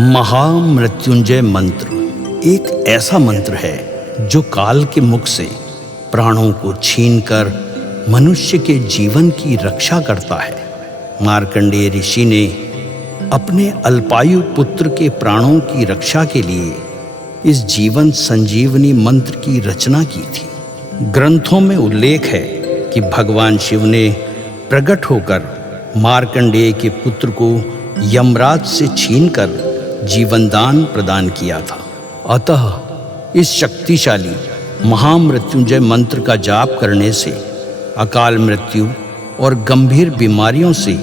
महामृत्युंजय मंत्र एक ऐसा मंत्र है जो काल के मुख से प्राणों को छीनकर मनुष्य के जीवन की रक्षा करता है। मार्कंडेय ऋषि ने अपने अल्पायु पुत्र के प्राणों की रक्षा के लिए इस जीवन संजीवनी मंत्र की रचना की थी। ग्रंथों में उल्लेख है कि भगवान शिव ने प्रकट होकर मार्कंडेय के पुत्र को यमराज से छीनकर जीवनदान प्रदान किया था। अतः इस शक्तिशाली महामृत्युंजय मंत्र का जाप करने से अकाल मृत्यु और गंभीर बीमारियों से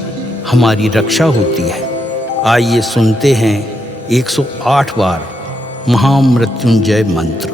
हमारी रक्षा होती है। आइए सुनते हैं 108 बार महामृत्युंजय मंत्र।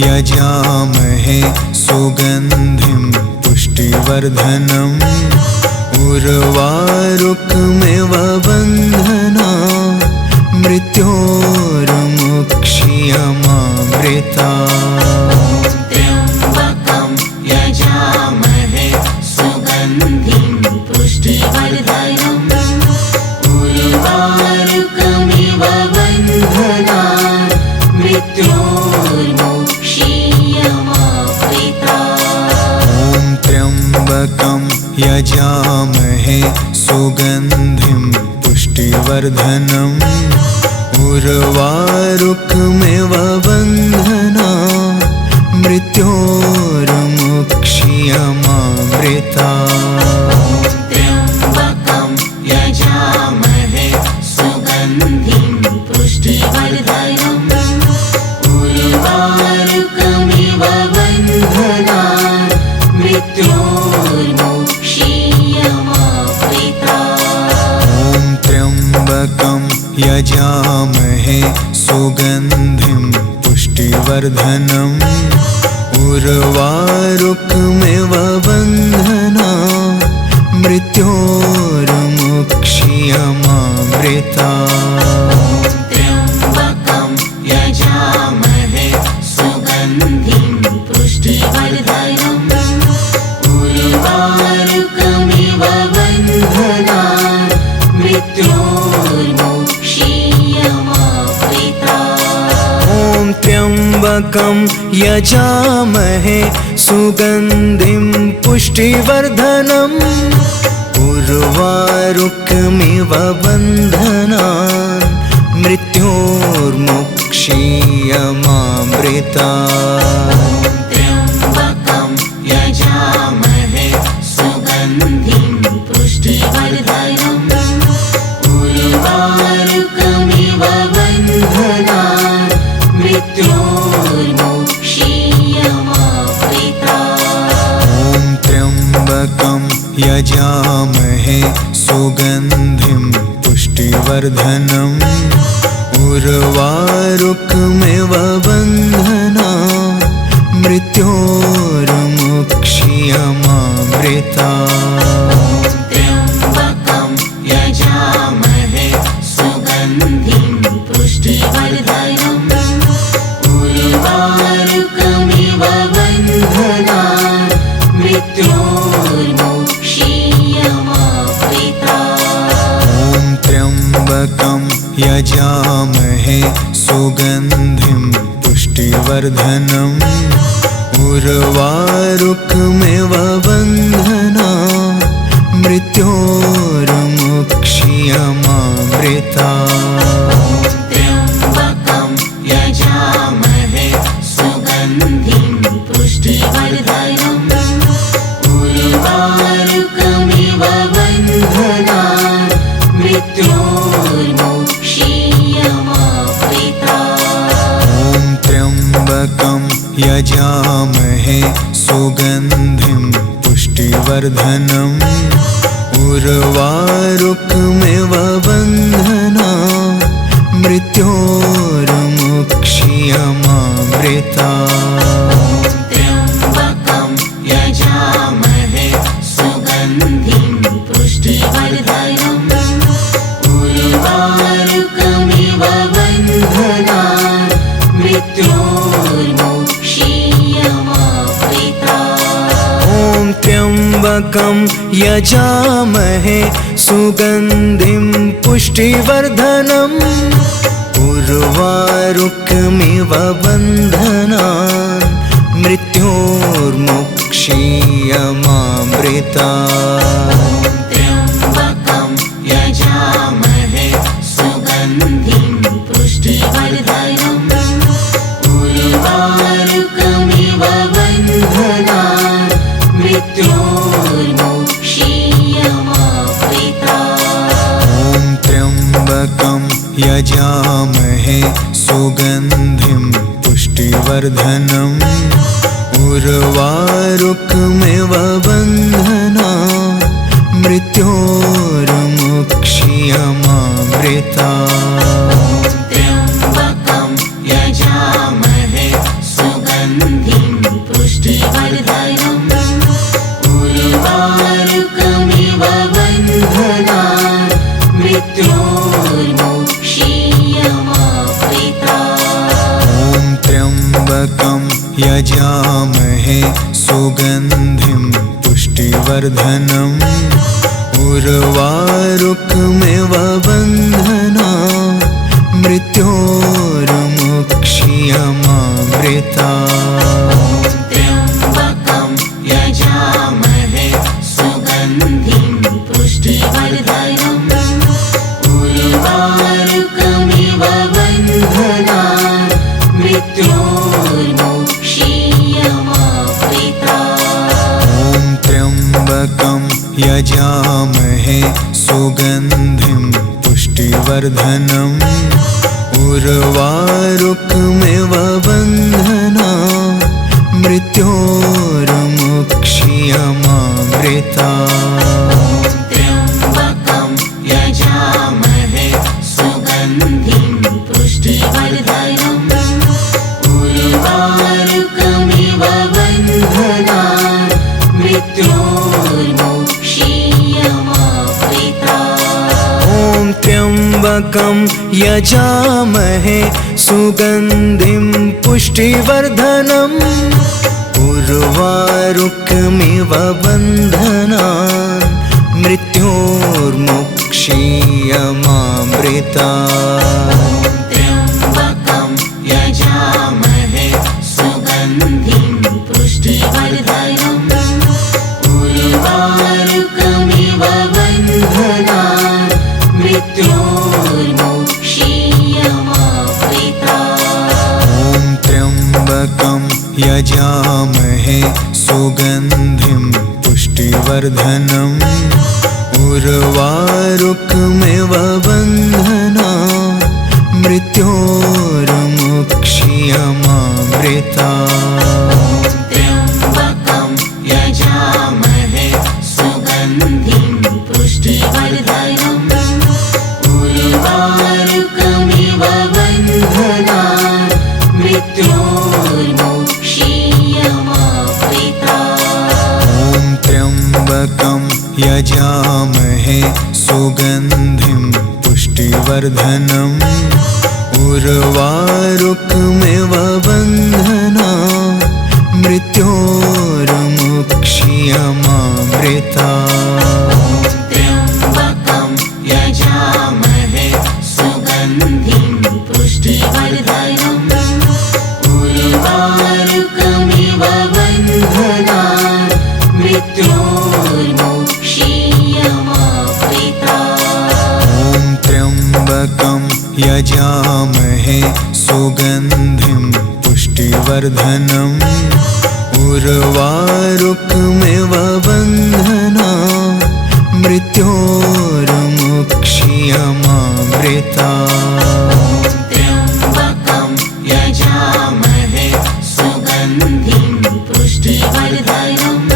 यजामहे सुगन्धिं पुष्टिवर्धनम् उर्वारुकमिव बन्धना मृत्योर्मुक्ष्यमामृता। त्र्यम्बकं यजामहे सुगन्धिं पुष्टिवर्धनम् उर्वारुकमिव बन्धना त्र्यम्बकं यजामहे सुगन्धिं पुष्टिवर्धनम् उर्वारुकमिव बन्धना मृत्योर्मुक्ष्यमामृता। त्र्यम्बकं यजामहे सुगन्धिं पुष्टिवर्धनम् उर्वारुकमिव बन्धना मृत्योर्मुक्ष्यमामृता। त्र्यम्बकं यजामहे सुगन्धिं पुष्टिवर्धनम् उर्वारुकमिव बन्धना मृत्योर्मुक्ष्यमामृता। त्र्यम्बकं यजामहे सुगन्धिं पुष्टिवर्धनम् उर्वारुकमिव बन्धना मृत्योर्मुक्ष्यमामृता। त्र्यम्बकं यजामहे सुगन्धिं पुष्टिवर्धनम् उर्वारुकमिव बन्धना मृत्योर्मुक्ष्यमामृता। त्र्यम्बकं यजामहे सुगन्धिं पुष्टिवर्धनम् उर्वारुकमिव बन्धना मृत्योर्मुक्ष्यमामृता। त्र्यम्बकं यजामहे सुगन्धिं पुष्टिवर्धनम् उर्वारुकमिव बन्धना मृत्योर्मुक्ष्यमामृता। त्र्यम्बकं यजामहे सुगन्धिं पुष्टिवर्धनम् उर्वारुकमिव बन्धना मृत्योर्मुक्ष्यमामृता। त्र्यम्बकं यजामहे सुगन्धिं पुष्टिवर्धनम् उर्वारुकमिव बन्धना मृत्योर्मुक्ष्यमामृता। त्र्यम्बकं यजामहे सुगन्धिं पुष्टिवर्धनम् उर्वारुकमिव बन्धना मृत्योर्मुक्ष्यमामृता। त्र्यम्बकं यजामहे सुगन्धिं पुष्टिवर्धनम् उर्वारुकमिव बन्धना मृत्योर्मुक्षीयमामृता त्र्यम्बकं यजामहे सुगन्धिं पुष्टिवर्धनम् उर्वारुकमिव बन्धनान् मृत्योर्मुक्षीयमामृता ॐ त्र्यम्बकं यजामहे सुगन्धिं पुष्टिवर्धनम् उर्वारुकमिव बन्धनान् मृत्योर्मुक्षीयमामृता त्र्यम्बकं यजामहे सुगन्धिं पुष्टिवर्धनम् उर्वारुकमिव बन्धनान् मृत्योर्मुक्षीयमामृता ॐ त्र्यम्बकं यजामहे सुगन्धिं पुष्टिवर्धनम् उर्वारुकमिव बन्धनान् मृत्योर्मुक्षीयमामृता त्र्यम्बकं यजामहे सुगन्धिं पुष्टिवर्धनम् उर्वारुकमिव बन्धनान् मृत्योर्मुक्षीयमामृता ॐ त्र्यम्बकं यजामहे सुगन्धिं पुष्टिवर्धनम् उर्वारुकमिव बन्धनान् मृत्योर्मुक्षीयमामृता त्र्यम्बकं यजामहे सुगन्धिं पुष्टिवर्धनम् उर्वारुकमिव बन्धनान् मृत्योर्मुक्षीयमामृता ॐ त्र्यम्बकं यजामहे सुगन्धिं पुष्टिवर्धनम् उर्वारुकमिव बन्धनान् मृत्योर्मुक्षीयमामृता त्र्यम्बकं यजामहे सुगन्धिं पुष्टिवर्धनम् उर्वारुकमिव बन्धनान् मृत्योर्मुक्षीयमामृता ॐ त्र्यम्बकं यजामहे सुगन्धिं पुष्टिवर्धनम् उर्वारुकमिव बन्धनान् मृत्योर्मुक्षीयमामृता त्र्यम्बकं यजामहे सुगन्धिं पुष्टिवर्धनम् उर्वारुकमिव बन्धनान् मृत्योर्मुक्षीयमामृता ॐ त्र्यम्बकं यजामहे सुगन्धिं पुष्टिवर्धनम् उर्वारुकमिव बन्धनान् मृत्योर्मुक्षीयमामृता त्र्यम्बकं यजामहे सुगन्धिं पुष्टिवर्धनम् उर्वारुकमिव बन्धनान् मृत्योर्मुक्षीयमामृता ॐ त्र्यम्बकं यजामहे सुगन्धिं पुष्टिवर्धनम् उर्वारुकमिव बन्धनान् मृत्योर्मुक्षीयमामृता त्र्यम्बकं यजामहे सुगन्धिं पुष्टिवर्धनम् उर्वारुकमिव बन्धनान् मृत्योर्मुक्षीयमामृता ॐ त्र्यम्बकं यजामहे सुगन्धिं पुष्टिवर्धनम् उर्वारुकमिव बन्धनान् मृत्योर्मुक्षीयमामृता त्र्यम्बकं यजामहे सुगन्धिं पुष्टिवर्धनम्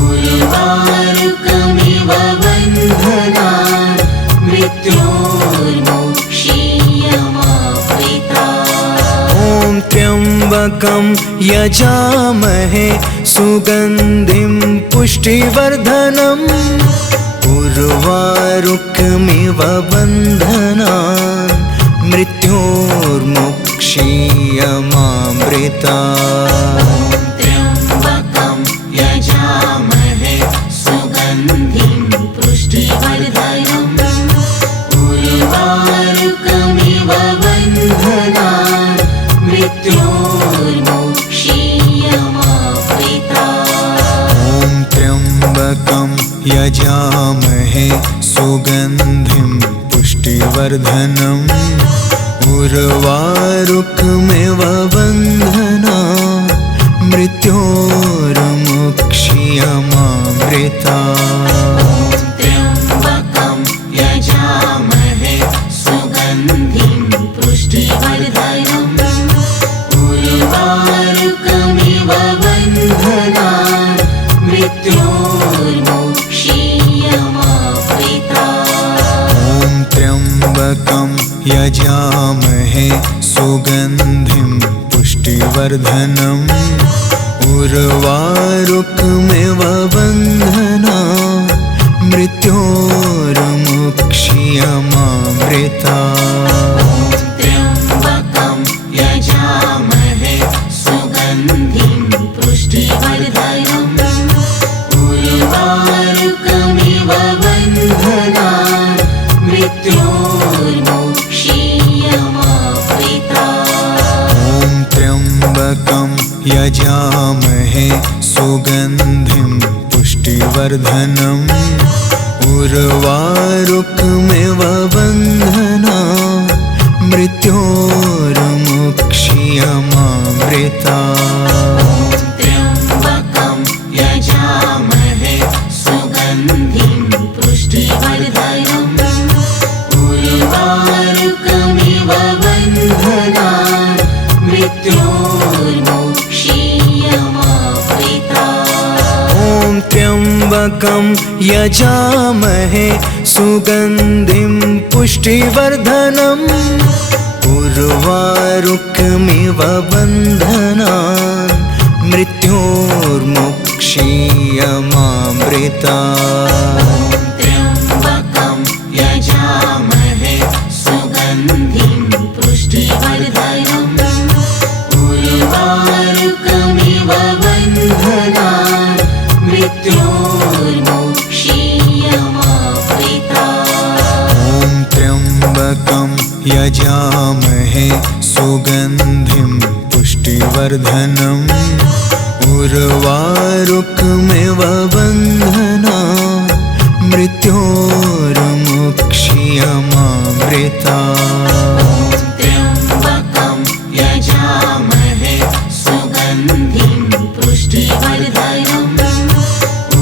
उर्वारुकमिव बन्धनान् मृत्योर्मुक्षीयमामृता त्र्यम्बकं यजामहे सुगन्धिं पुष्टिवर्धनम् उर्वारुकमिव बन्धनान् मृत्योर्मुक्षीयमामृतात्। त्र्यम्बकं यजामहे सुगन्धिं पुष्टिवर्धनम् उर्वारुकमिव बन्धनान् मृत्योर्मुक्षीयमामृतात्। ॐ त्र्यम्बकं यजामहे सुगन्धिं पुष्टिवर्धनम् उर्वारुकमिव बन्धनान् मृत्योर्मुक्षीयमामृतात्। त्र्यम्बकं यजामहे सुगन्धिं पुष्टिवर्धनम् उर्वारुकमिव बन्धनान् मृत्योर्मुक्षीयमामृतात्। ॐ त्र्यम्बकं यजामहे सुगन्धिं पुष्टिवर्धनम् उर्वारुकमिव बन्धनान् मृत्योर्मुक्षीयमामृतात्। त्र्यम्बकं यजामहे सुगन्धिं पुष्टिवर्धनम् उर्वारुकमिव बन्धनान् मृत्योर्मुक्षीयमामृतात्। ॐ त्र्यम्बकं यजामहे सुगन्धिं पुष्टिवर्धनम् उर्वारुकमिव बन्धनान् मृत्योर्मुक्षीयमामृतात्। त्र्यम्बकं यजामहे सुगन्धिं पुष्टिवर्धनम् उर्वारुकमिव बन्धनान् मृत्योर्मुक्षीयमामृतात्। ॐ त्र्यम्बकं यजामहे सुगन्धिं पुष्टिवर्धनम् उर्वारुकमिव बन्धनान् मृत्योर्मुक्षीयमामृतात्। त्र्यम्बकं यजामहे सुगन्धिं पुष्टिवर्धनम् उर्वारुकमिव बन्धनान् मृत्योर्मुक्षीयमामृतात्। ॐ त्र्यम्बकं यजामहे सुगन्धिं पुष्टिवर्धनम् उर्वारुकमिव बन्धनान् मृत्योर्मुक्षीयमामृतात्। त्र्यम्बकं यजामहे सुगन्धिं पुष्टिवर्धनम्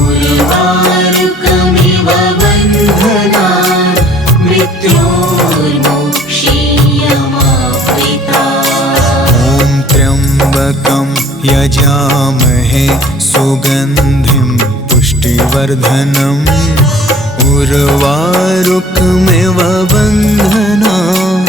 उर्वारुकमिव बन्धनान् मृत्योर्मुक्षीयमामृतात्। ॐ त्र्यम्बकं यजामहे सुगन्धिं पुष्टिवर्धनम् उर्वारुकमिव बन्धनान्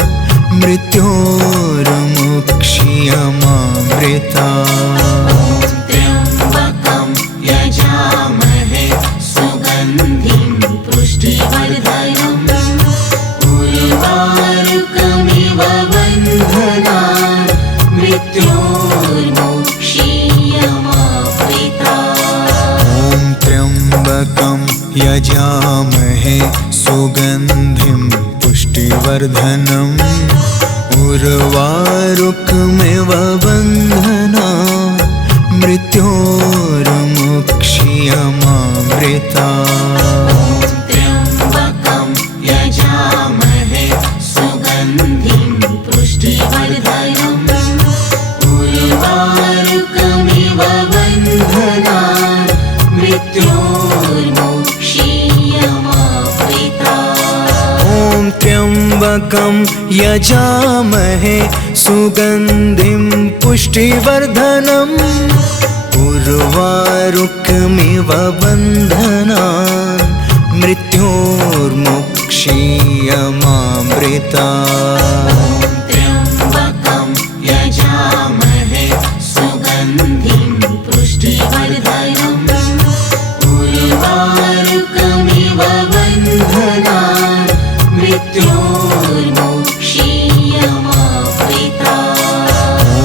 मृत्योर्मुक्षीयमामृतात्। त्र्यम्बकं यजामहे सुगन्धिं पुष्टिवर्धनम् उर्वारुकमिव बन्धनान् मृत्योर्मुक्षीयमामृतात्। ॐ त्र्यम्बकं यजामहे सुगन्धिं पुष्टिवर्धनम् उर्वारुकमिव बन्धनान् मृत्योर्मुक्षीयमामृतात्। त्र्यम्बकं यजामहे सुगन्धिं पुष्टिवर्धनम् उर्वारुकमिव बन्धनान् मृत्योर्मुक्षीयमामृतात्। ॐ त्र्यम्बकं यजामहे सुगन्धिं पुष्टिवर्धनम् उर्वारुकमिव बन्धनान् मृत्योर्मुक्षीयमामृतात्। त्र्यम्बकं यजामहे मृत्योर्मोक्षीयमामृता।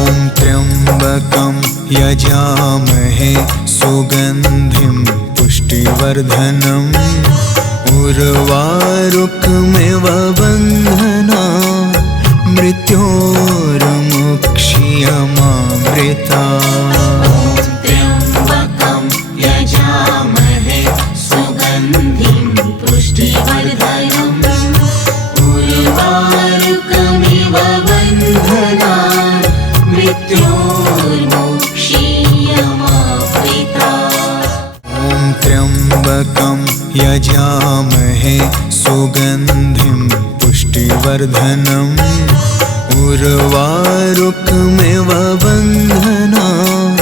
ॐ त्र्यम्बकं यजामहे सुगन्धिं पुष्टिवर्धनम् उर्वारुकमिव बन्धनान् मृत्योर्मुक्षीयमामृता। त्र्यम्बकं यजामहे सुगन्धिं पुष्टिवर्धनम् उर्वारुकमिव बन्धनान् मृत्योर्मुक्षीयमामृता। ॐ त्र्यम्बकं यजामहे सुगन्धिं पुष्टिवर्धनम् उर्वारुकमिव बन्धनान्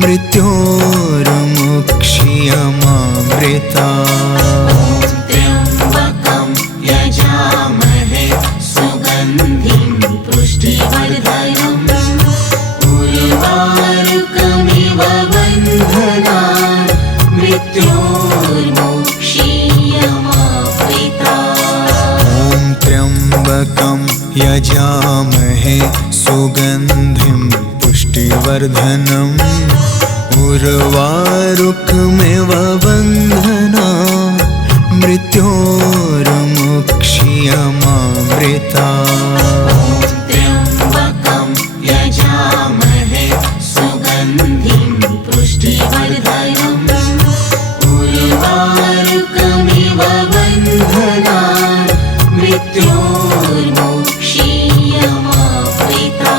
मृत्योर्मुक्षीयमामृता। त्र्यम्बकं यजामहे सुगन्धिं पुष्टिवर्धनम् उर्वारुकमिव बन्धनान् मृत्योर्मुक्षीयमामृता। ॐ त्र्यम्बकं यजामहे सुगन्धिं पुष्टिवर्धनम् उर्वारुकमिव बन्धनान् मृत्योर्मुक्षीयमामृता। त्र्यम्बकं यजामहे सुगन्धिं पुष्टिवर्धनम् उर्वारुकमिव बन्धनान् मृत्योर्मुक्षीयमामृता।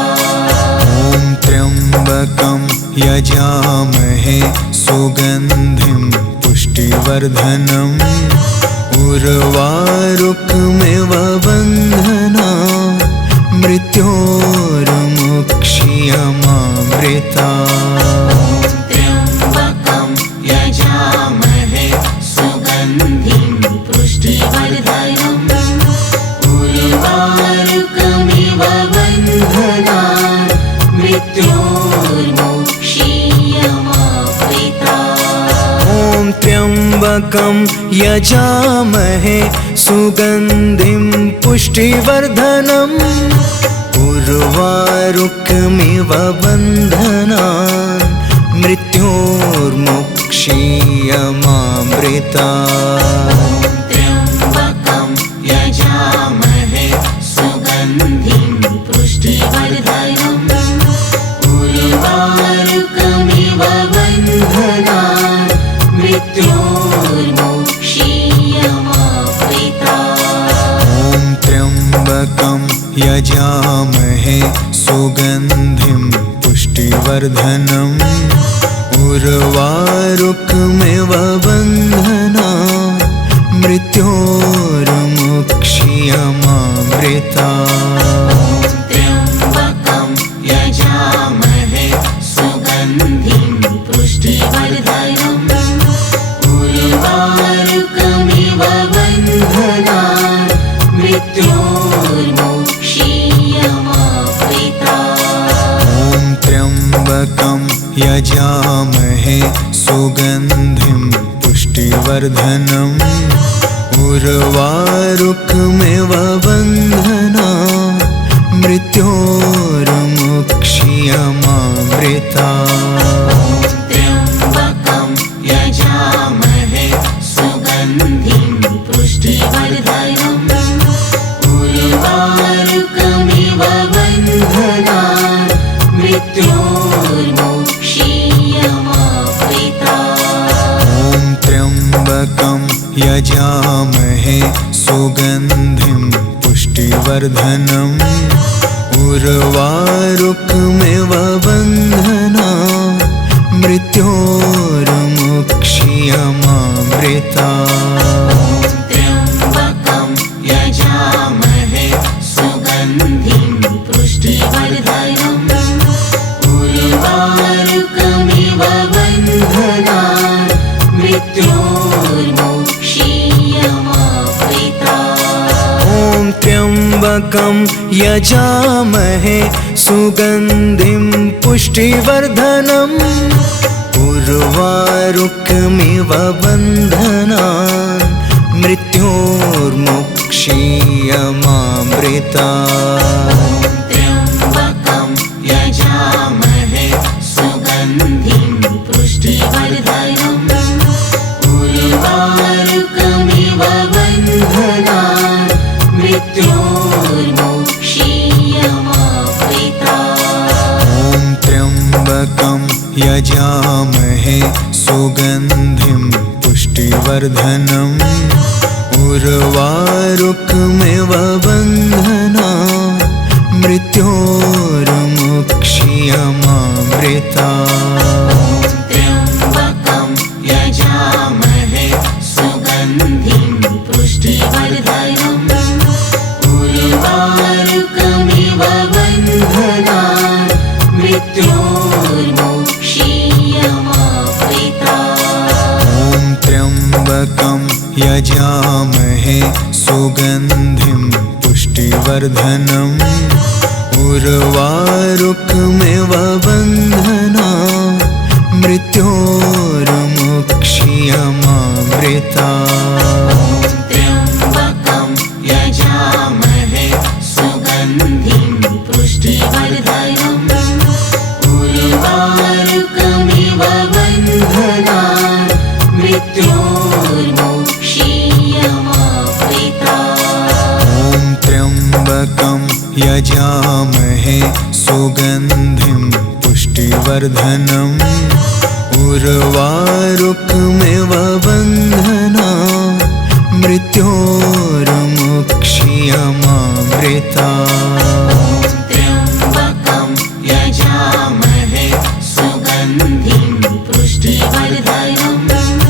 ॐ त्र्यम्बकं यजामहे सुगन्धिं पुष्टिवर्धनम् उर्वारुकमिव बन्धनान् मृत्योर्मुक्षीयमामृता। त्र्यम्बकं यजामहे सुगन्धिं पुष्टिवर्धनम् उर्वारुकमिव बन्धनान् मृत्योर्मुक्षीयमामृता। ॐ त्र्यम्बकं यजामहे सुगन्धिं पुष्टिवर्धनम् उर्वारुकमिव बन्धनान् मृत्योर्मुक्षीयमामृता। त्र्यम्बकं यजामहे सुगन्धिं पुष्टिवर्धनम् उर्वारुकमिव बन्धनान् मृत्योर्मुक्षीयमामृता। ॐ त्र्यम्बकं यजामहे सुगन्धिं पुष्टिवर्धनम् उर्वारुकमिव बन्धनान् मृत्योर्मुक्षीयमामृता। त्र्यम्बकं यजामहे सुगन्धिं पुष्टिवर्धनम् उर्वारुकमिव बन्धनान् मृत्योर्मुक्षीयमामृता। ॐ त्र्यम्बकं यजामहे सुगन्धिं पुष्टिवर्धनम् उर्वारुकमिव बन्धनान् मृत्योर्मुक्षीयमामृता। त्र्यम्बकं यजामहे सुगन्धिं पुष्टिवर्धनम् उर्वारुकमिव बन्धनान् मृत्योर्मुक्षीयमामृता। ॐ त्र्यम्बकं यजामहे सुगन्धिं पुष्टिवर्धनम् उर्वारुकमिव बन्धनान् मृत्योर्मुक्षीयमामृता। त्र्यम्बकं यजामहे सुगन्धिं पुष्टिवर्धनम् उर्वारुकमिव बन्धनान् मृत्योर्मुक्षीयमामृता। ॐ त्र्यम्बकं यजामहे सुगन्धिं पुष्टिवर्धनम् उर्वारुकमिव बन्धनान् मृत्योर्मुक्षीयमामृता। त्र्यम्बकं यजामहे सुगन्धिं पुष्टिवर्धनम् उर्वारुकमिव बन्धनान् मृत्योर्मोक्षीयमावृतात्। ॐ त्र्यम्बकं यजामहे सुगन्धिं पुष्टिवर्धनम् उर्वारुकमिव बन्धनान् मृत्योर्मोक्षीयमावृतात्। त्र्यम्बकं यजामहे सुगन्धिं पुष्टिवर्धनम् उर्वारुकमिव बन्धनान् मृत्योर्मोक्षीयमावृतात्। ॐ त्र्यम्बकं यजामहे सुगन्धिं पुष्टिवर्धनम् उर्वारुकमिव बन्धनान् मृत्योर्मोक्षीयमावृतात्। त्र्यम्बकं यजामहे सुगन्धिं पुष्टिवर्धनम् उर्वारुकमिव बन्धनान् मृत्योर्मोक्षीयमावृतात्। ॐ त्र्यम्बकं यजामहे सुगन्धिं पुष्टिवर्धनम् उर्वारुकमिव बन्धनान् मृत्योर्मोक्षीयमावृतात्। त्र्यम्बकं यजामहे सुगन्धिं पुष्टिवर्धनम्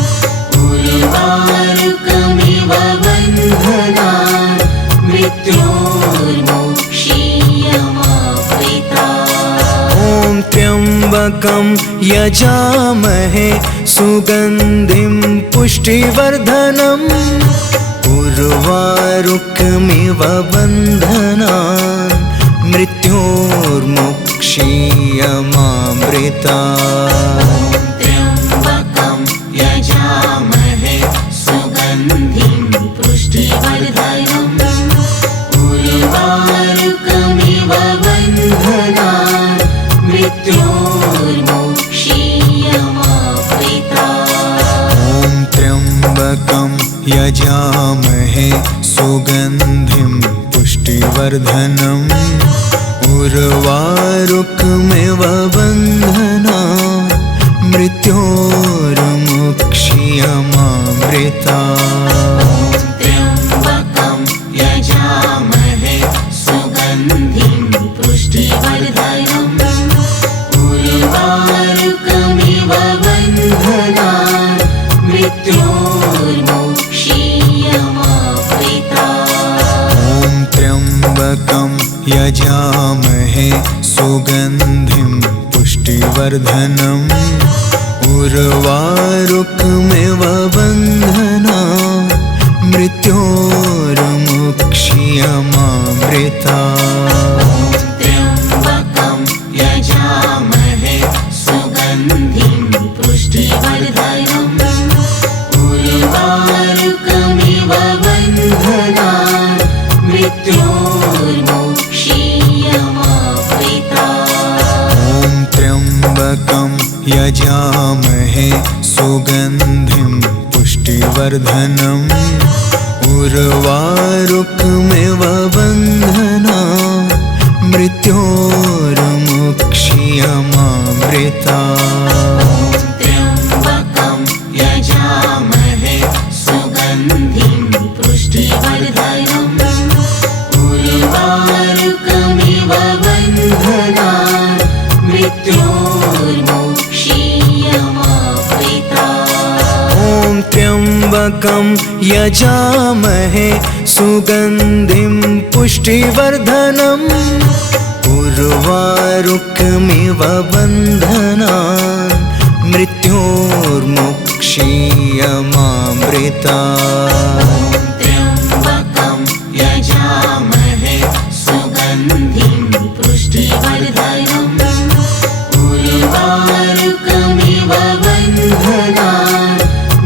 उर्वारुकमिव बन्धनान् मृत्योर्मोक्षीयमावृतात्। ॐ त्र्यम्बकं यजामहे सुगन्धिं पुष्टिवर्धनम् उर्वारुकमिव बन्धनान् मृत्योर्मोक्षीयमावृतात्। त्र्यम्बकं यजामहे सुगन्धिं पुष्टिवर्धनम् उर्वारुकमिव बन्धनान् मृत्योर्मोक्षीयमावृतात्। ॐ त्र्यम्बकं यजामहे सुगन्धिं पुष्टिवर्धनम् उर्वारुकमिव बन्धनान् मृत्योर्मोक्षीयमावृतात्। त्र्यम्बकं यजामहे सुगन्धिं पुष्टिवर्धनम् उर्वारुकमिव बन्धनान् मृत्योर्मोक्षीयमावृतात्। ॐ त्र्यम्बकं यजामहे सुगन्धिं पुष्टिवर्धनम् उर्वारुकमिव बन्धनान् मृत्योर्मोक्षीयमावृतात्। त्र्यम्बकं यजामहे सुगन्धिं पुष्टिवर्धनम् उर्वारुकमिव बन्धनान् मृत्योर्मोक्षीयमावृतात्। ॐ त्र्यम्बकं यजामहे सुगन्धिं पुष्टिवर्धनम् उर्वारुकमिव बन्धनान् मृत्योर्मोक्षीयमावृतात्। त्र्यम्बकं यजामहे सुगन्धिं पुष्टिवर्धनम् उर्वारुकमिव बन्धनान् मृत्योर्मोक्षीयमावृतात्। ॐ त्र्यम्बकं यजामहे सुगन्धिं पुष्टिवर्धनम् उर्वारुकमिव बन्धनान् मृत्योर्मोक्षीयमावृतात्। त्र्यम्बकं यजामहे सुगन्धिं पुष्टिवर्धनम् उर्वारुकमिव बन्धनान्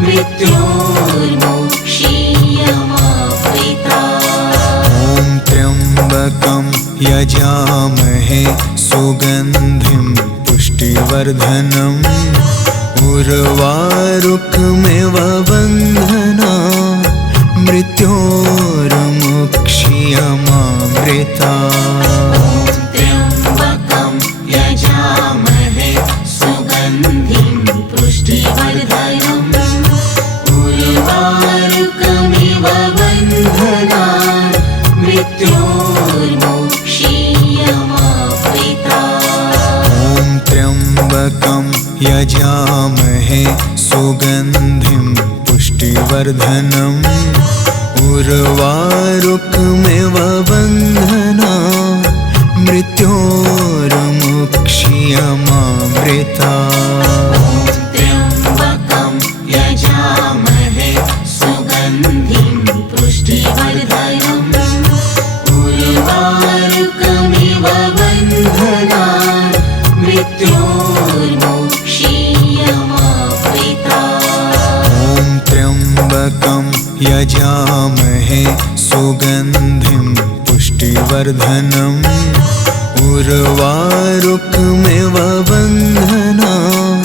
मृत्योर्मोक्षीयमावृतात्। यजामहे सुगन्धिं पुष्टिवर्धनम् उर्वारुकमिव बन्धनान् मृत्योर्मुक्ष्यमामृतात्। त्र्यम्बकं यजामहे सुगन्धिं पुष्टिवर्धनम् उर्वारुकमिव बन्धनान् मृत्योर्मुक्ष्यमामृतात्। ॐ त्र्यम्बकं यजामहे सुगन्धिं पुष्टिवर्धनम् उर्वारुकमिव बन्धनान् मृत्योर्मुक्ष्यमामृतात्। त्र्यम्बकं यजामहे सुगन्धिं पुष्टिवर्धनम् उर्वारुकमिव बन्धनान् मृत्योर्मुक्ष्यमामृतात्। ॐ त्र्यम्बकं यजामहे सुगन्धिं पुष्टिवर्धनम् उर्वारुकमिव बन्धनान्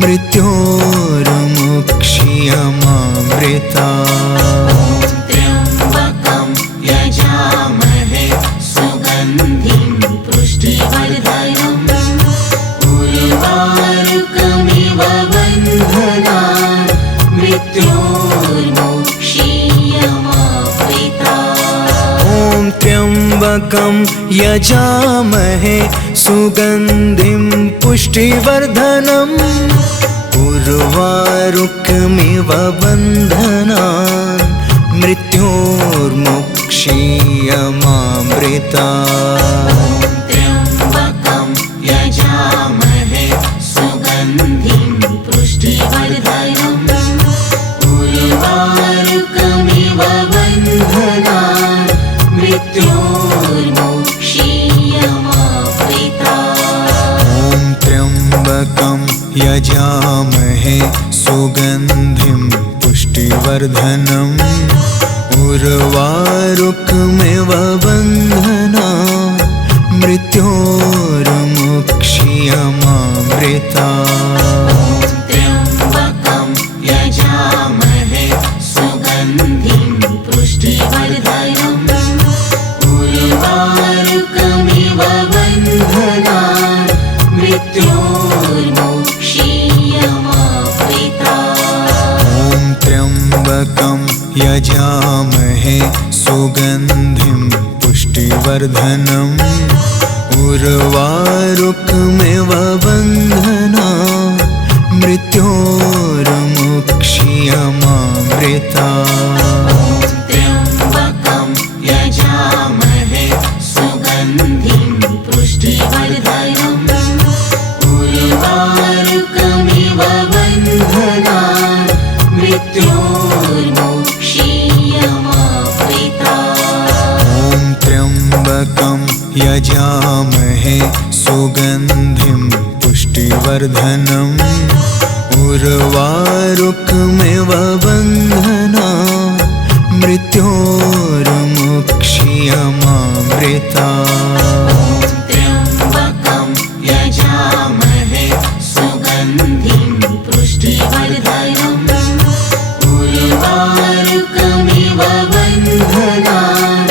मृत्योर्मुक्ष्यमामृतात्। त्र्यम्बकं यजामहे सुगन्धिं पुष्टिवर्धनम् उर्वारुकमिव बन्धनान् मृत्योर्मुक्ष्यमामृतात्। ॐ त्र्यम्बकं यजामहे सुगन्धिं पुष्टिवर्धनम् उर्वारुकमिव बन्धनान् मृत्योर्मुक्ष्यमामृतात्। त्र्यम्बकं यजामहे सुगन्धिं पुष्टिवर्धनम् उर्वारुकमिव बन्धनान् मृत्योर्मुक्ष्यमामृतात्। ॐ त्र्यम्बकं यजामहे सुगन्धिं पुष्टिवर्धनम् उर्वारुकमिव बन्धनान् मृत्योर्मुक्ष्यमामृतात्। त्र्यम्बकं यजामहे सुगन्धिं पुष्टिवर्धनम् उर्वारुकमिव बन्धनान् मृत्योर्मुक्ष्यमामृतात्। ॐ त्र्यम्बकं यजामहे सुगन्धिं पुष्टिवर्धनम् उर्वारुकमिव बन्धनान् मृत्योर्मुक्ष्यमामृतात्। त्र्यम्बकं यजामहे सुगन्धिं पुष्टिवर्धनम् उर्वारुकमिव बन्धनान् मृत्योर्मुक्ष्यमामृतात्। ॐ त्र्यम्बकं यजामहे सुगन्धिं पुष्टिवर्धनम् उर्वारुकमिव बन्धनान् मृत्योर्मुक्ष्यमामृतात्। त्र्यम्बकं यजामहे सुगन्धिं पुष्टिवर्धनम् उर्वारुकमिव बन्धनान्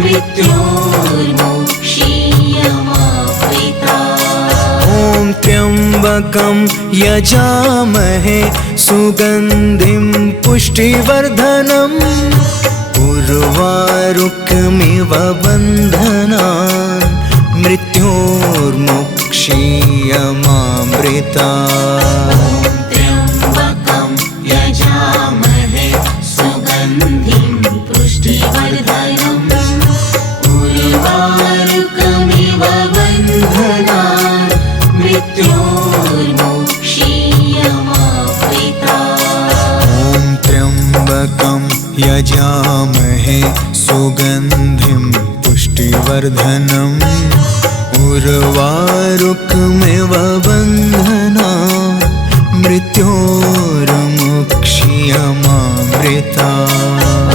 मृत्योर्मुक्ष्यमामृतात्। ॐ त्र्यम्बकं यजामहे सुगन्धिं पुष्टिवर्धनम् उर्वारुकमिव बन्धनान् मृत्योर्मुक्ष्यमामृतात्। त्र्यम्बकं यजामहे सुगन्धिं पुष्टिवर्धनम् उर्वारुकमिव बन्धनान् मृत्योर्मुक्ष्यमामृतात्। ॐ त्र्यम्बकं यजामहे सुगन्धिं पुष्टिवर्धनम् उर्वारुकमिव बन्धनान् मृत्योर्मुक्ष्यमामृतात्।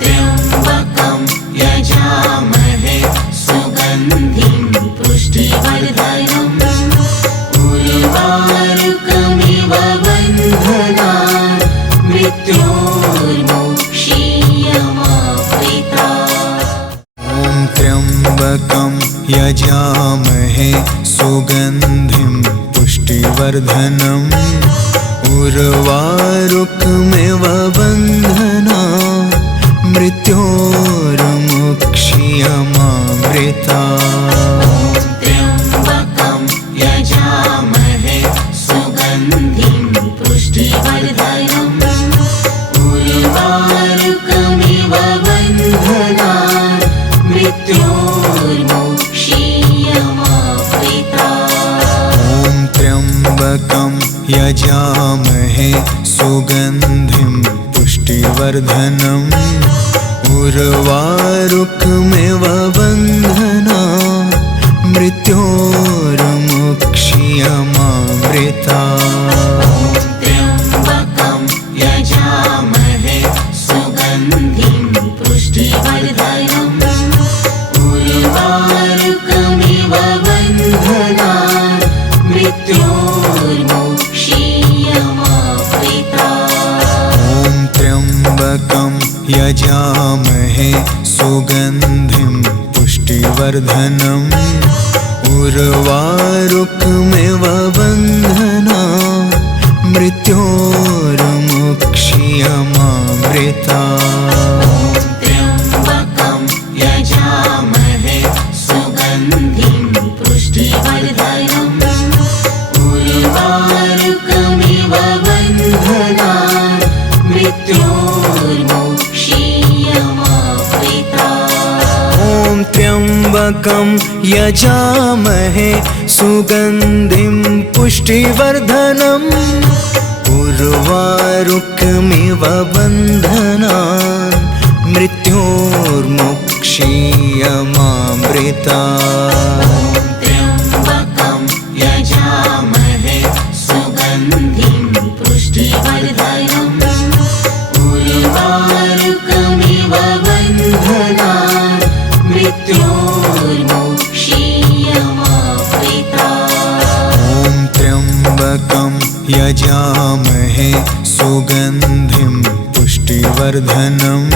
त्र्यम्बकं यजामहे सुगन्धिं यजामहे सुगन्धिं पुष्टिवर्धनम् उर्वारुकमिव बन्धनान् मृत्योर्मुक्ष्यमामृतात्। त्र्यम्बकं यजामहे सुगन्धिं पुष्टिवर्धनम् उर्वारुकमिव बन्धनान् मृत्योर्मुक्ष्यमामृतात्। ॐ त्र्यम्बकं यजामहे सुगन्धिं पुष्टिवर्धनम् उर्वारुकमिव बन्धनान् मृत्योर्मुक्ष्यमामृतात्। त्र्यम्बकं यजामहे सुगन्धिं पुष्टिवर्धनम् उर्वारुकमिव बन्धनान् मृत्योर्मुक्ष्यमामृतात्। ॐ त्र्यम्बकं यजामहे सुगन्धिं पुष्टिवर्धनम् उर्वारुकमिव बन्धनान् मृत्योर्मुक्ष्यमामृतात्। त्र्यम्बकं यजामहे सुगन्धिं पुष्टिवर्धनम् उर्वारुकमिव बन्धनान् मृत्योर्मुक्ष्यमामृतात्। ॐ त्र्यम्बकं यजामहे सुगन्धिं पुष्टिवर्धनम् उर्वारुकमिव बन्धनान् मृत्योर्मुक्ष्यमामृतात्। त्र्यम्बकं यजामहे सुगन्धिं पुष्टिवर्धनम् उर्वारुकमिव बन्धनान् मृत्योर्मुक्ष्यमामृतात्। ॐ त्र्यम्बकं यजामहे सुगन्धिं पुष्टिवर्धनम्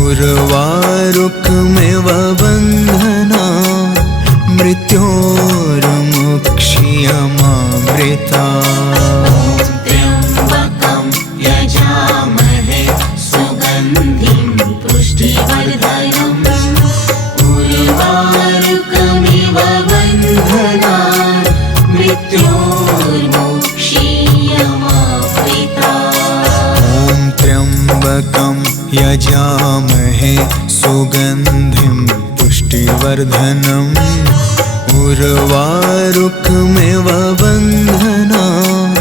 उर्वारुकमिव बन्धनान् मृत्योर्मुक्ष्यमामृतात्। त्र्यम्बकं यजामहे सुगन्धिं पुष्टिवर्धनम् उर्वारुकमिव बन्धनान् मृत्योर्मुक्ष्यमामृतात्। ॐ त्र्यम्बकं यजामहे सुगन्धिं पुष्टिवर्धनम् उर्वारुकमिव बन्धनान्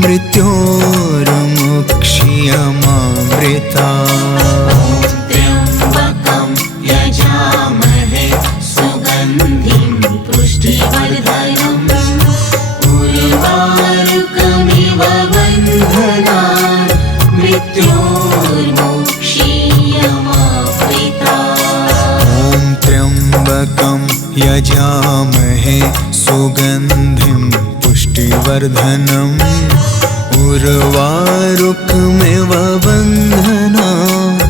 मृत्योर्मुक्ष्यमामृतात्। त्र्यम्बकं यजामहे सुगन्धिं पुष्टिवर्धनम् उर्वारुकमिव बन्धनान् मृत्योर्मुक्ष्यमामृतात्। ॐ त्र्यम्बकं यजामहे सुगन्धिं पुष्टिवर्धनम् उर्वारुकमिव बन्धनान्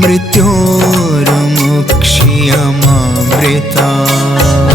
मृत्योर्मुक्ष्यमामृतात्।